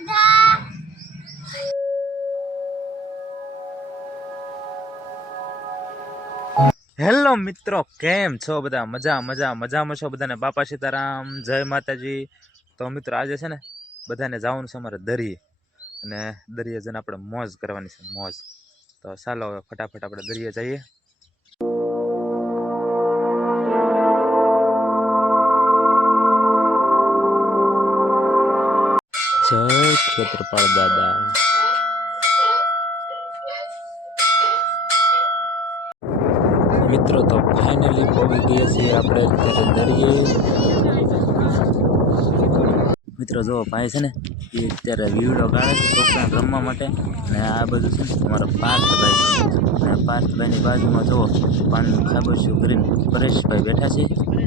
Hello મિત્રો, કેમ છો બધા? મજા મજા, મજામાં છો બધાને? બાપા સીતારામ, જય માતાજી. તો મિત્રો, આજે છે ને બધાને જવાનું છે અમારે દરિયે. અને દરિયે જઈને આપણે મોજ કરવાની છે, મોજ. તો ચાલો ફટાફટ આપણે દરિયે જઈએ. જય ક્ષેત્રપાળ દાદા. મિત્રો, તો ફાઇનલી પહોંચી ગયા છીએ આપણે અત્યારે દરિયે. મિત્રો જો ભાઈ છે ને, એ અત્યારે વીવડો કાઢે છે છોકરાને રમવા માટે. અને આ બધું છે ને, અમારો પાર્થભાઈ છે. અને પાર્થભાઈની બાજુમાં જુઓ પાણીનું શું કરીને પરેશભાઈ બેઠા છે.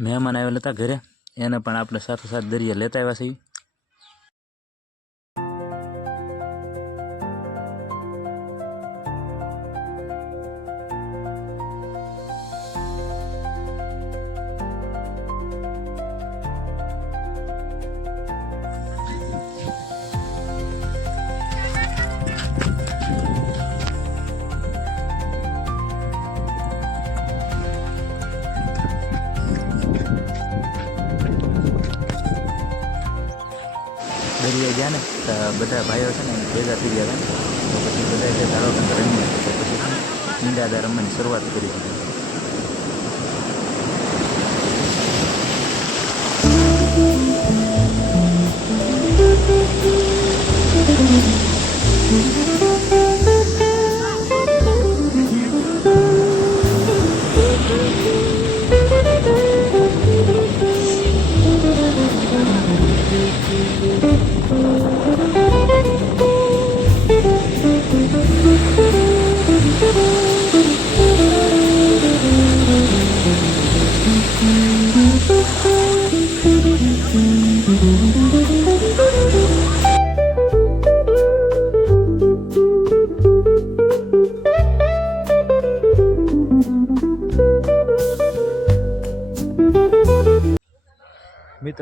મહેમાન આવેલા હતા ઘરે. એને પણ આપણે સાથે સાથે દરિયા લેતા આવ્યા છીએ. ગયા ને તો બધા ભાઈઓ છે ને ભેગા થઈ ગયા હતા તો પછી બધા કે ચાલો કંઈક રમીએ તો પછી છે ને ઈંડાદા રમવાની શરૂઆત કરી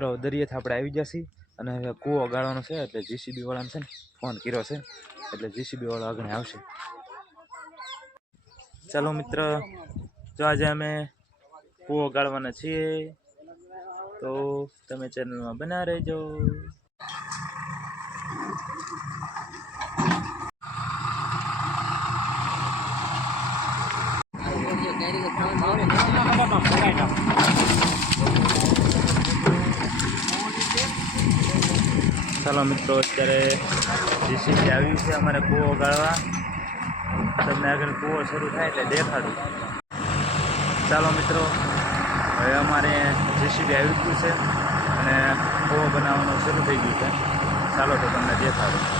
મિત્રો દરિયેથી આપણે આવી જશે. અને હવે કૂવો ગાળવાનો છે, એટલે જીસીબી વાળાને છે ને ફોન કર્યો છે. એટલે જીસીબી વાળો આગળ આવશે. ચાલો મિત્ર, જો આજે અમે કૂવો ગાળવાના છીએ, તો તમે ચેનલમાં બના રહેજો. ચાલો મિત્રો, અત્યારે જીસીબી આવ્યું છે અમારે કૂવો ગાળવા. તમને આગળ કૂવો શરૂ થાય એટલે દેખાડું. ચાલો મિત્રો, હવે અમારે જીસીબી આવી ગયું છે અને કૂવો બનાવવાનું શરૂ થઈ ગયું છે. ચાલો તો તમને દેખાડું.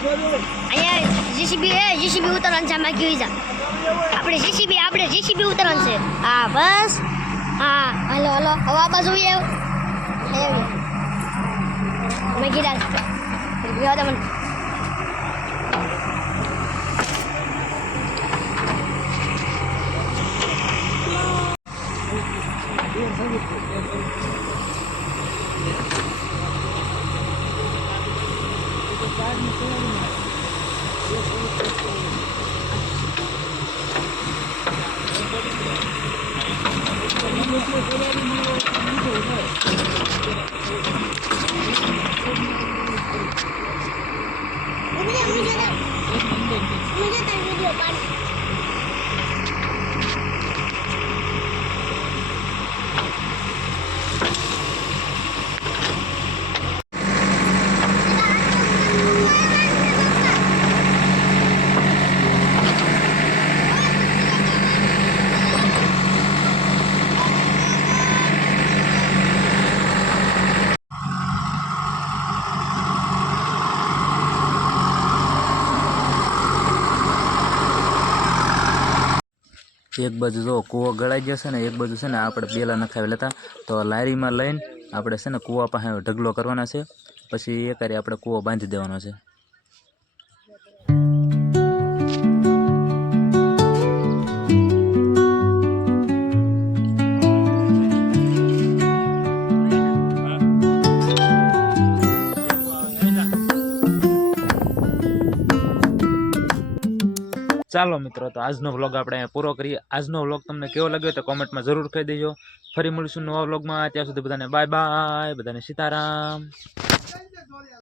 અહીંયા જીસીબી હે જીસીબી ઉતરવાનું છે આમાં જા આપણે જીસીબી આપણે જીસીબી ઉતરવાનું છે. હા, બસ. હા, હલો હલો. હવે આ બાજુ એ મેં કીધા ગયો તમને એક બાજુ જો કૂવો ગળાઈ ગયો છે ને, એક બાજુ છે ને આપણે બેલા નખાવેલા હતા. તો લારીમાં લઈને આપણે છે ને કૂવા પાસે ઢગલો કરવાના છે. પછી એ કરી આપણે કૂવો બાંધી દેવાનો છે. ચાલો મિત્રો, તો આજનો વ્લોગ આપણે પૂરો કરીએ. આજનો વ્લોગ તમને કેવો લાગ્યો તો કોમેન્ટમાં જરૂર કહી દેજો. ફરી મળીશું નવા વ્લોગમાં ત્યાં સુધી બધાને બાય બાય બધાને સીતારામ.